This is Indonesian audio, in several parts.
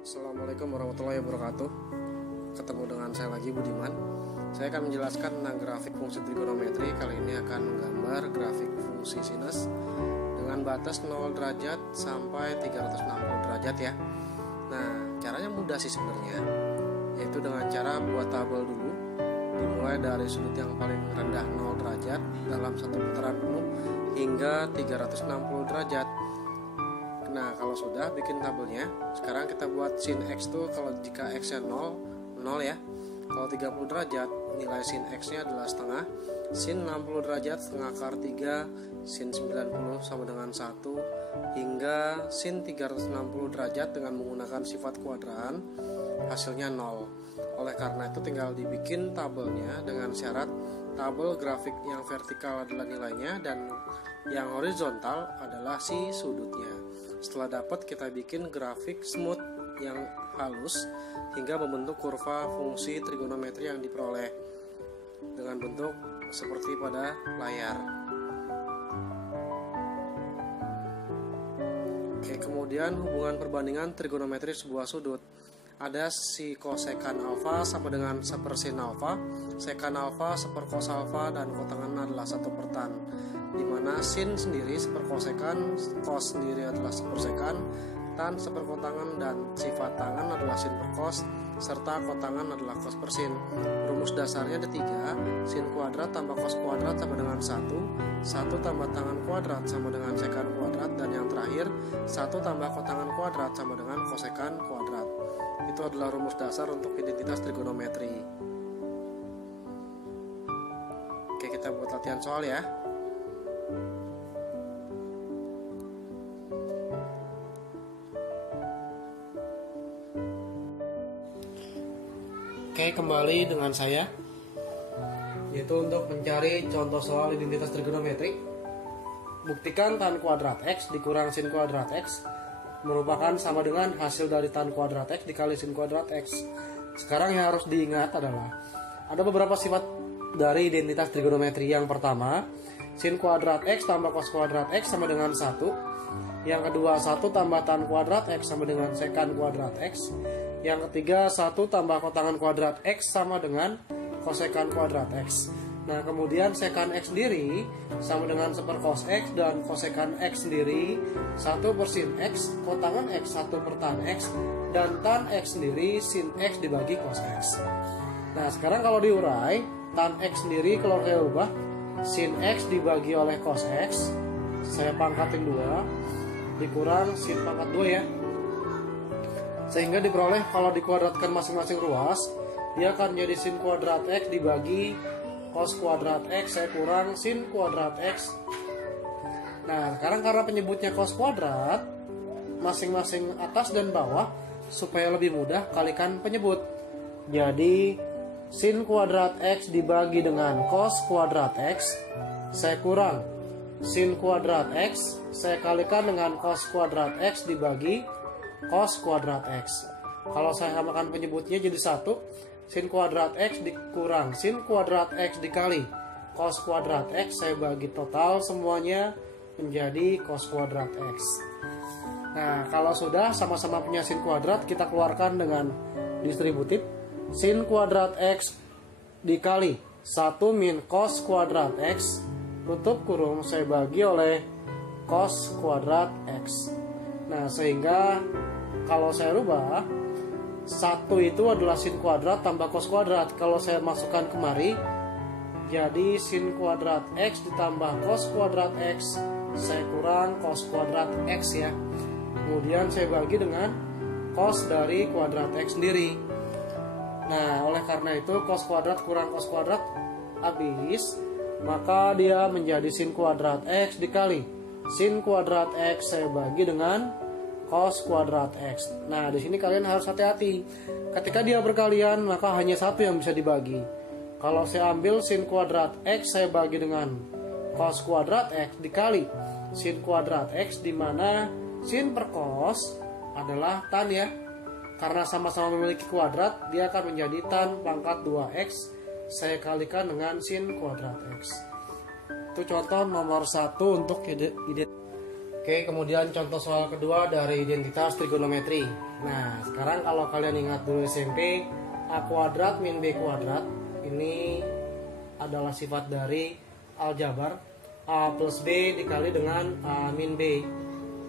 Assalamualaikum warahmatullahi wabarakatuh. Ketemu dengan saya lagi, Budiman. Saya akan menjelaskan tentang grafik fungsi trigonometri. Kali ini akan menggambar grafik fungsi sinus dengan batas 0 derajat sampai 360 derajat ya. Nah, caranya mudah sih sebenarnya, yaitu dengan cara buat tabel dulu. Dimulai dari sudut yang paling rendah 0 derajat dalam satu putaran penuh hingga 360 derajat. Nah, kalau sudah bikin tabelnya, sekarang kita buat sin X tuh kalau jika X-nya 0 ya. Kalau 30 derajat, nilai sin X-nya adalah setengah. Sin 60 derajat setengah akar 3, sin 90 sama dengan 1, hingga sin 360 derajat dengan menggunakan sifat kuadran, hasilnya 0. Oleh karena itu tinggal dibikin tabelnya dengan syarat tabel grafik yang vertikal adalah nilainya dan yang horizontal adalah si sudutnya. Setelah dapat, kita bikin grafik smooth yang halus hingga membentuk kurva fungsi trigonometri yang diperoleh dengan bentuk seperti pada layar. Oke, kemudian hubungan perbandingan trigonometri sebuah sudut. Ada si kosekan alfa sama dengan sepersin alfa, sekan alfa seperkos alfa, dan kotangan adalah 1/tan. Dimana sin sendiri seperkosekan, kos sendiri adalah sepersekan, tan seperkotangan, dan sifat tangan adalah sin per kos, serta kotangan adalah kos per sin. Rumus dasarnya ada 3, sin kuadrat tambah kos kuadrat sama dengan 1 tambah tangan kuadrat sama dengan sekan kuadrat, dan yang terakhir 1 tambah kotangan kuadrat sama dengan kosekan kuadrat. Itu adalah rumus dasar untuk identitas trigonometri. Oke, kita buat latihan soal ya. Oke, kembali dengan saya, yaitu untuk mencari contoh soal identitas trigonometri. Buktikan tan kuadrat X dikurang sin kuadrat X merupakan sama dengan hasil dari tan kuadrat X dikali sin kuadrat X. Sekarang yang harus diingat adalah ada beberapa sifat dari identitas trigonometri. Yang pertama, sin kuadrat X tambah cos kuadrat X sama dengan 1. Yang kedua, 1 tambah tan kuadrat X sama dengan sekan kuadrat X. Yang ketiga, 1 tambah kotangan kuadrat X sama dengan kosekan kuadrat X. Nah, kemudian sekan X sendiri sama dengan seperkos X, dan kosekan X sendiri 1/sin X, kotangan X 1/tan X, dan tan X sendiri sin X dibagi cos X. Nah, sekarang kalau diurai, tan X sendiri kalau saya ubah sin X dibagi oleh cos X, saya pangkatin 2, dikurang sin pangkat 2 ya. Sehingga diperoleh kalau dikuadratkan masing-masing ruas, dia akan jadi sin kuadrat X dibagi cos kuadrat X, saya kurang sin kuadrat X. Nah, sekarang karena penyebutnya cos kuadrat, masing-masing atas dan bawah, supaya lebih mudah kalikan penyebut. Jadi sin kuadrat X dibagi dengan cos kuadrat X, saya kurang sin kuadrat X, saya kalikan dengan cos kuadrat X dibagi cos kuadrat X. Kalau saya samakan penyebutnya jadi 1, sin kuadrat X dikurang sin kuadrat X dikali cos kuadrat X, saya bagi total semuanya menjadi cos kuadrat X. Nah, kalau sudah sama-sama punya sin kuadrat, kita keluarkan dengan distributif. Sin kuadrat X dikali 1 min cos kuadrat X, tutup kurung, saya bagi oleh cos kuadrat X. Nah, sehingga kalau saya rubah, 1 itu adalah sin kuadrat tambah cos kuadrat. Kalau saya masukkan kemari, jadi sin kuadrat X ditambah cos kuadrat X, saya kurang cos kuadrat X ya. Kemudian saya bagi dengan cos dari kuadrat X sendiri. Nah, oleh karena itu cos kuadrat kurang cos kuadrat habis, maka dia menjadi sin kuadrat X dikali sin kuadrat X, saya bagi dengan cos kuadrat X. Nah, di sini kalian harus hati-hati. Ketika dia berkalian, maka hanya satu yang bisa dibagi. Kalau saya ambil sin kuadrat X, saya bagi dengan cos kuadrat X dikali sin kuadrat X, di mana sin per cos adalah tan ya. Karena sama-sama memiliki kuadrat, dia akan menjadi tan pangkat 2X, saya kalikan dengan sin kuadrat X. Itu contoh nomor 1 untuk ide. Oke, Oke, kemudian contoh soal kedua dari identitas trigonometri. Nah, sekarang kalau kalian ingat dulu SMP, A kuadrat min B kuadrat ini adalah sifat dari aljabar. A plus B dikali dengan A min B.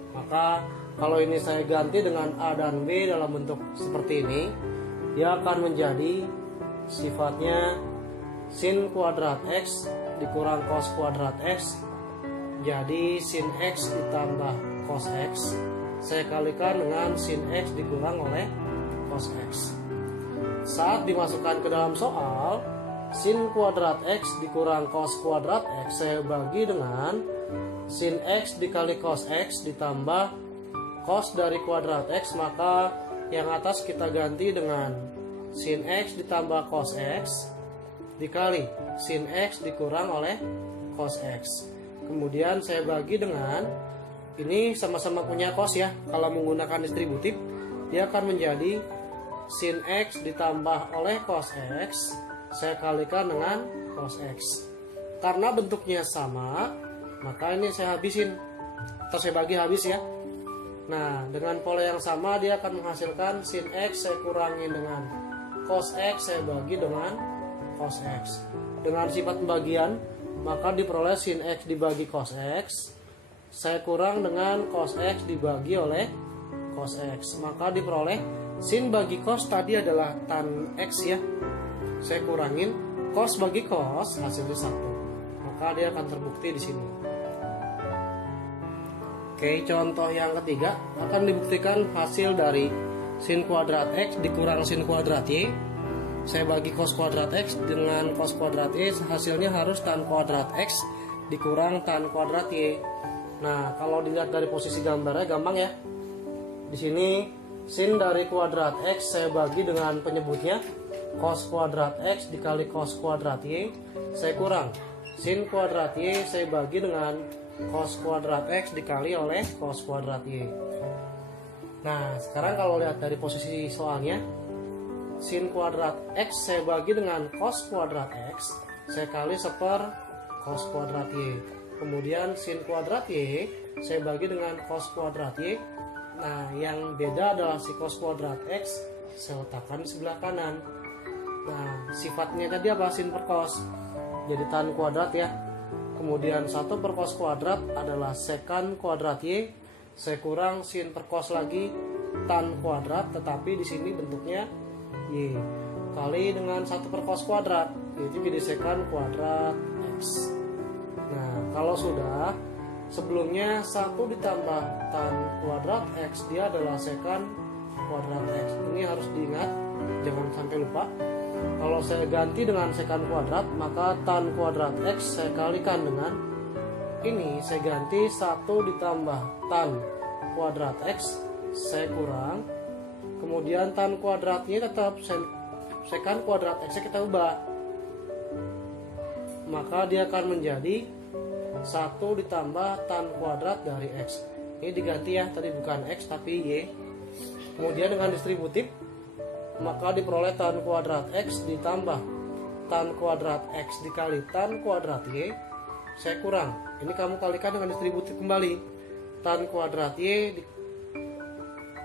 Maka kalau ini saya ganti dengan A dan B dalam bentuk seperti ini, dia akan menjadi sifatnya sin kuadrat X dikurang cos kuadrat X. Jadi sin X ditambah cos X saya kalikan dengan sin X dikurang oleh cos X. Saat dimasukkan ke dalam soal, sin kuadrat X dikurang cos kuadrat X saya bagi dengan sin X dikali cos X ditambah cos dari kuadrat X. Maka yang atas kita ganti dengan sin X ditambah cos X dikali sin X dikurang oleh cos X. Kemudian saya bagi dengan, ini sama-sama punya cos ya. Kalau menggunakan distributif, dia akan menjadi sin X ditambah oleh cos X saya kalikan dengan cos X. Karena bentuknya sama, maka ini saya habisin atau saya bagi habis ya. Nah, dengan pola yang sama dia akan menghasilkan sin X saya kurangi dengan cos X saya bagi dengan cos X. Dengan sifat pembagian, maka diperoleh sin X dibagi cos X saya kurang dengan cos X dibagi oleh cos X. Maka diperoleh sin bagi cos tadi adalah tan X ya, saya kurangin cos bagi cos hasilnya 1. Maka dia akan terbukti di sini. Oke, contoh yang ketiga akan dibuktikan hasil dari sin kuadrat X dikurang sin kuadrat Y. Saya bagi cos kuadrat X dengan cos kuadrat Y, hasilnya harus tan kuadrat X dikurang tan kuadrat Y. Nah, kalau dilihat dari posisi gambarnya gampang ya. Di sini sin dari kuadrat X saya bagi dengan penyebutnya cos kuadrat X dikali cos kuadrat Y saya kurang sin kuadrat Y saya bagi dengan cos kuadrat X dikali oleh cos kuadrat Y. Nah, sekarang kalau lihat dari posisi soalnya, sin kuadrat X saya bagi dengan cos kuadrat X saya kali seper cos kuadrat Y. Kemudian sin kuadrat Y saya bagi dengan cos kuadrat Y. Nah, yang beda adalah si cos kuadrat X saya letakkan di sebelah kanan. Nah, sifatnya tadi apa? Sin per cos, jadi tan kuadrat ya. Kemudian 1 per cos kuadrat adalah sekan kuadrat Y saya kurang sin per cos lagi tan kuadrat, tetapi di sini bentuknya Y kali dengan 1 per cos kuadrat, itu jadi sekan kuadrat X. Nah, kalau sudah, sebelumnya 1 ditambah tan kuadrat X dia adalah sekan kuadrat X. Ini harus diingat, jangan sampai lupa. Kalau saya ganti dengan sekan kuadrat, maka tan kuadrat X saya kalikan dengan ini, saya ganti 1 ditambah tan kuadrat X saya kurang, kemudian tan kuadratnya tetap sekan kuadrat X kita ubah, maka dia akan menjadi 1 ditambah tan kuadrat dari X. Ini diganti ya, tadi bukan X tapi Y. Kemudian dengan distributif, maka diperoleh tan kuadrat X ditambah tan kuadrat X dikali tan kuadrat Y saya kurang. Ini kamu kalikan dengan distributif kembali, tan kuadrat Y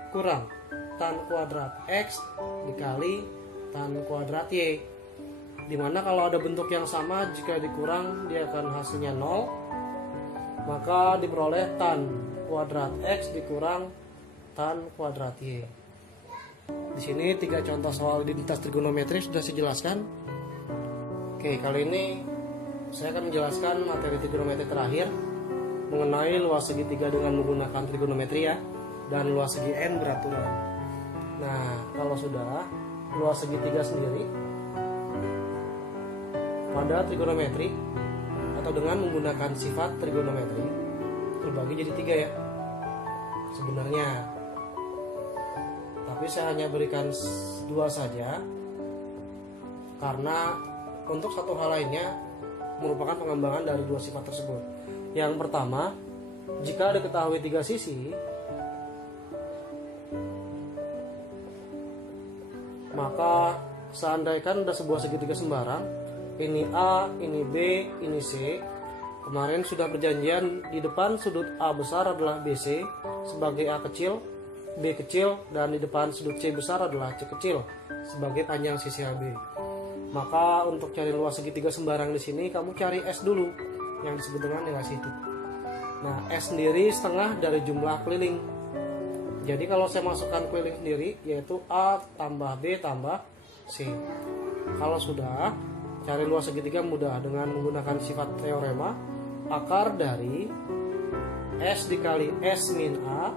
kurang tan kuadrat X dikali tan kuadrat Y. Dimana kalau ada bentuk yang sama, jika dikurang dia akan hasilnya 0, maka diperoleh tan kuadrat X dikurang tan kuadrat Y. Di sini 3 contoh soal identitas trigonometri sudah saya jelaskan. Oke, kali ini saya akan menjelaskan materi trigonometri terakhir mengenai luas segitiga dengan menggunakan trigonometri ya, dan luas segi n beraturan. Nah, kalau sudah luas segitiga sendiri pada trigonometri atau dengan menggunakan sifat trigonometri terbagi jadi 3 ya sebenarnya, tapi saya hanya berikan 2 saja karena untuk satu hal lainnya merupakan pengembangan dari 2 sifat tersebut. Yang pertama, jika diketahui 3 sisi, maka seandainya ada sebuah segitiga sembarang, ini A, ini B, ini C, Kemarin sudah perjanjian di depan sudut A besar adalah BC sebagai A kecil, B kecil, dan di depan sudut C besar adalah C kecil sebagai panjang sisi AB. Maka untuk cari luas segitiga sembarang di sini kamu cari S dulu yang disebut dengan nilai titik. Nah, S sendiri setengah dari jumlah keliling. Jadi kalau saya masukkan keliling sendiri yaitu A tambah B tambah C. Kalau sudah, cari luas segitiga mudah dengan menggunakan sifat teorema akar dari S dikali S min A,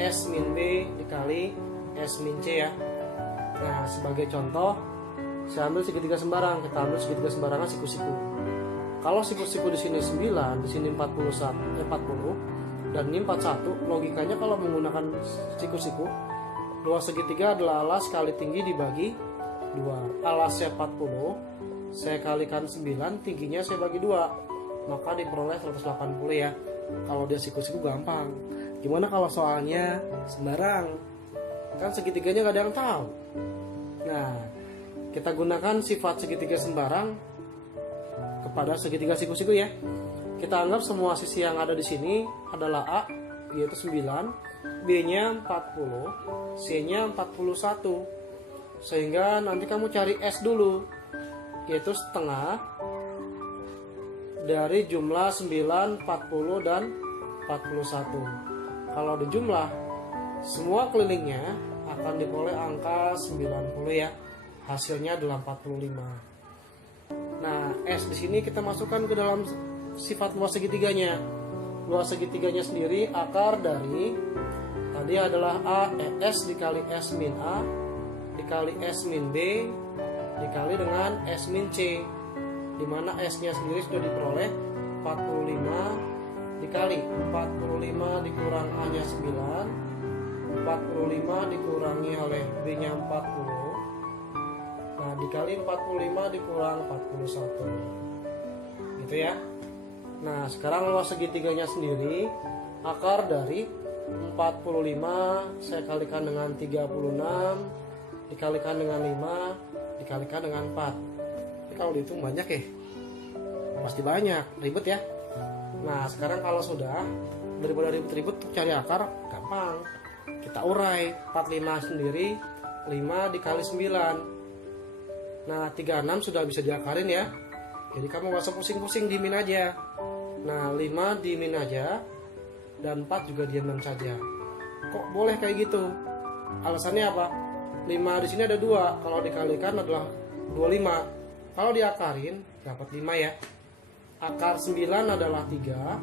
S min B dikali S min C ya. Nah, sebagai contoh, saya ambil segitiga sembarang, kita ambil segitiga sembarangan siku-siku. Kalau siku-siku di sini 9, di sini 40, dan ini 41, logikanya kalau menggunakan siku-siku, luas segitiga adalah alas kali tinggi dibagi 2. Alasnya 40, saya kalikan 9, tingginya saya bagi 2. Maka diperoleh 180 ya. Kalau dia siku-siku gampang. Gimana kalau soalnya sembarang? Kan segitiganya gak ada yang tahu. Nah, kita gunakan sifat segitiga sembarang kepada segitiga siku-siku ya. Kita anggap semua sisi yang ada di sini adalah A, yaitu 9, B-nya 40, C-nya 41. Sehingga nanti kamu cari S dulu, yaitu setengah dari jumlah 9, 40, dan 41. Kalau dijumlah, semua kelilingnya akan diperoleh angka 90 ya. Hasilnya adalah 45. Nah, S di sini kita masukkan ke dalam sifat luas segitiganya. Luas segitiganya sendiri akar dari tadi adalah S dikali S min A dikali S min B dikali dengan S min C, di mana S-nya sendiri sudah diperoleh 45 dikali 45 dikurang A-nya 9, 45 dikurangi oleh B-nya 40. Nah, dikali 45 dikurang 41. Gitu ya. Nah, sekarang luas segitiganya sendiri akar dari 45 saya kalikan dengan 36 dikalikan dengan 5 dikalikan dengan 4. Tapi kalau dihitung banyak ya, pasti banyak, ribet ya. Nah, sekarang kalau sudah, daripada ribet-ribet cari akar, gampang. Kita urai, 45 sendiri 5 dikali 9. Nah, 36 sudah bisa diakarin ya. Jadi kamu gak usah pusing-pusing, dimin aja. Nah, 5 dimin aja, dan 4 juga diam saja. Kok boleh kayak gitu? Alasannya apa? 5 di sini ada 2, kalau dikalikan adalah 25. Kalau diakarin dapat 5 ya. Akar 9 adalah 3,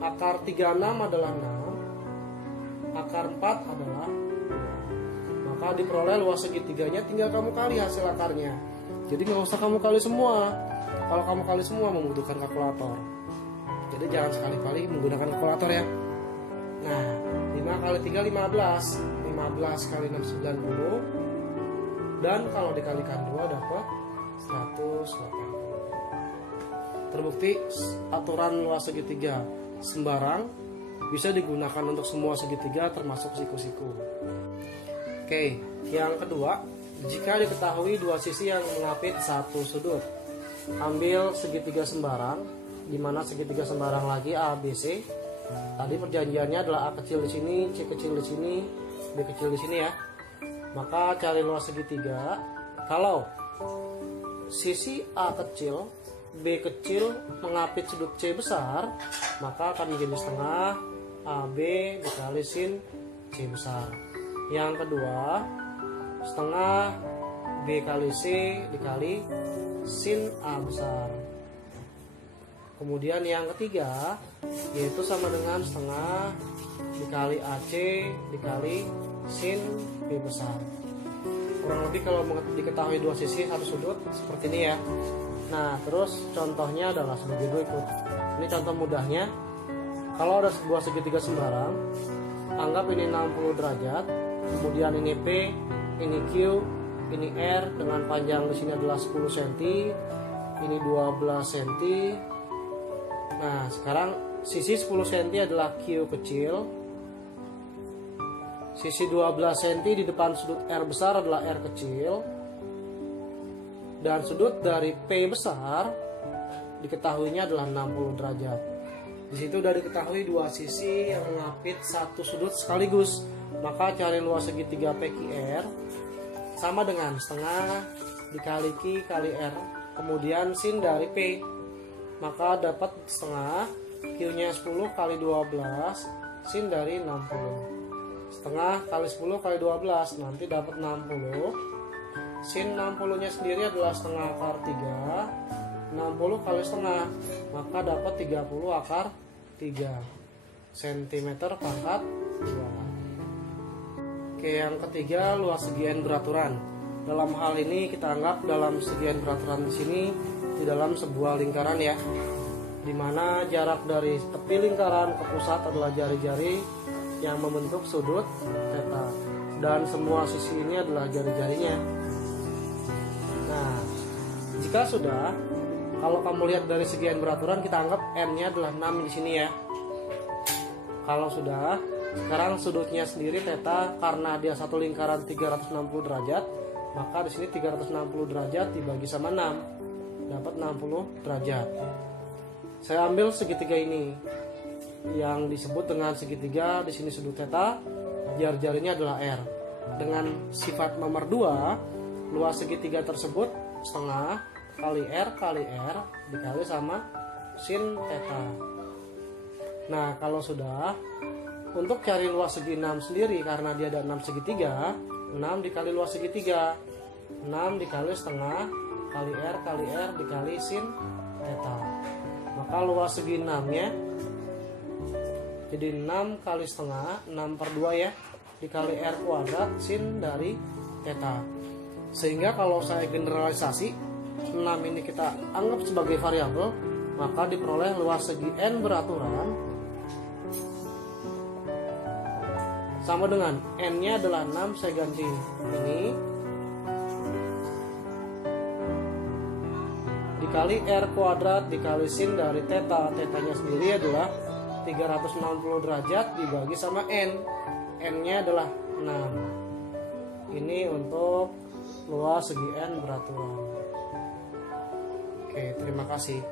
akar 36 adalah 6, akar 4 adalah 2. Maka diperoleh luas segitiganya tinggal kamu kali hasil akarnya. Jadi nggak usah kamu kali semua. Kalau kamu kali semua membutuhkan kalkulator. Jadi jangan sekali-kali menggunakan kalkulator ya. Nah, 5 kali 3 15, 15 kali 6 90, dan kalau dikalikan 2 dapat 180. Terbukti aturan luas segitiga sembarang bisa digunakan untuk semua segitiga termasuk siku-siku. Oke, yang kedua, jika diketahui dua sisi yang mengapit satu sudut, ambil segitiga sembarang, di mana segitiga sembarang lagi A, B, C. Tadi perjanjiannya adalah A kecil di sini, C kecil di sini, B kecil di sini ya. Maka cari luas segitiga. Kalau sisi A kecil, B kecil mengapit sudut C besar, maka akan menjadi setengah AB dikali sin C besar. Yang kedua, setengah B kali C dikali sin A besar. Kemudian yang ketiga, yaitu sama dengan setengah dikali AC dikali sin B besar. Kurang lebih kalau diketahui dua sisi satu sudut seperti ini ya. Nah, terus contohnya adalah sebagai berikut. Ini contoh mudahnya. Kalau ada sebuah segitiga sembarang, anggap ini 60 derajat, kemudian ini P, ini Q, ini R dengan panjang di sini adalah 10 cm, ini 12 cm. Nah, sekarang sisi 10 cm adalah Q kecil. Sisi 12 cm di depan sudut R besar adalah R kecil. Dan sudut dari P besar diketahuinya adalah 60 derajat. Di situ sudah diketahui dua sisi yang mengapit satu sudut sekaligus. Maka cari luas segitiga PQR sama dengan setengah dikali Q kali R, kemudian sin dari P. Maka dapat setengah, Q-nya 10 kali 12, sin dari 60. Setengah kali 10 kali 12, nanti dapat 60. Sin 60-nya sendiri adalah setengah akar 3. 60 kali setengah, maka dapat 30 akar 3 cm pangkat 2. Oke, yang ketiga, luas segi N beraturan. Dalam hal ini kita anggap dalam segi N beraturan di sini di dalam sebuah lingkaran ya, dimana jarak dari tepi lingkaran ke pusat adalah jari-jari yang membentuk sudut theta, dan semua sisi ini adalah jari-jarinya. Nah, jika sudah, kalau kamu lihat dari segi N beraturan, kita anggap N-nya adalah 6 di sini ya. Kalau sudah, sekarang sudutnya sendiri theta, karena dia satu lingkaran 360 derajat, maka di sini 360 derajat dibagi sama 6, dapat 60 derajat. Saya ambil segitiga ini yang disebut dengan segitiga, di sini sudut theta, jari-jarinya adalah R. Dengan sifat nomor 2, luas segitiga tersebut setengah kali R dikali sama sin theta. Nah, kalau sudah, untuk cari luas segi 6 sendiri, karena dia ada 6 segitiga, 6 dikali luas segitiga, 6 dikali setengah kali R dikali sin theta. Maka luas segi 6-nya jadi 6 kali setengah, 6/2 ya, dikali R kuadrat sin dari theta. Sehingga kalau saya generalisasi, 6 ini kita anggap sebagai variabel, maka diperoleh luas segi N beraturan sama dengan N-nya adalah 6, saya ganti ini, dikali R kuadrat dikali sin dari theta. Theta-nya sendiri adalah 360 derajat dibagi sama N. N-nya adalah 6. Ini untuk luas segi N beraturan. Oke, terima kasih.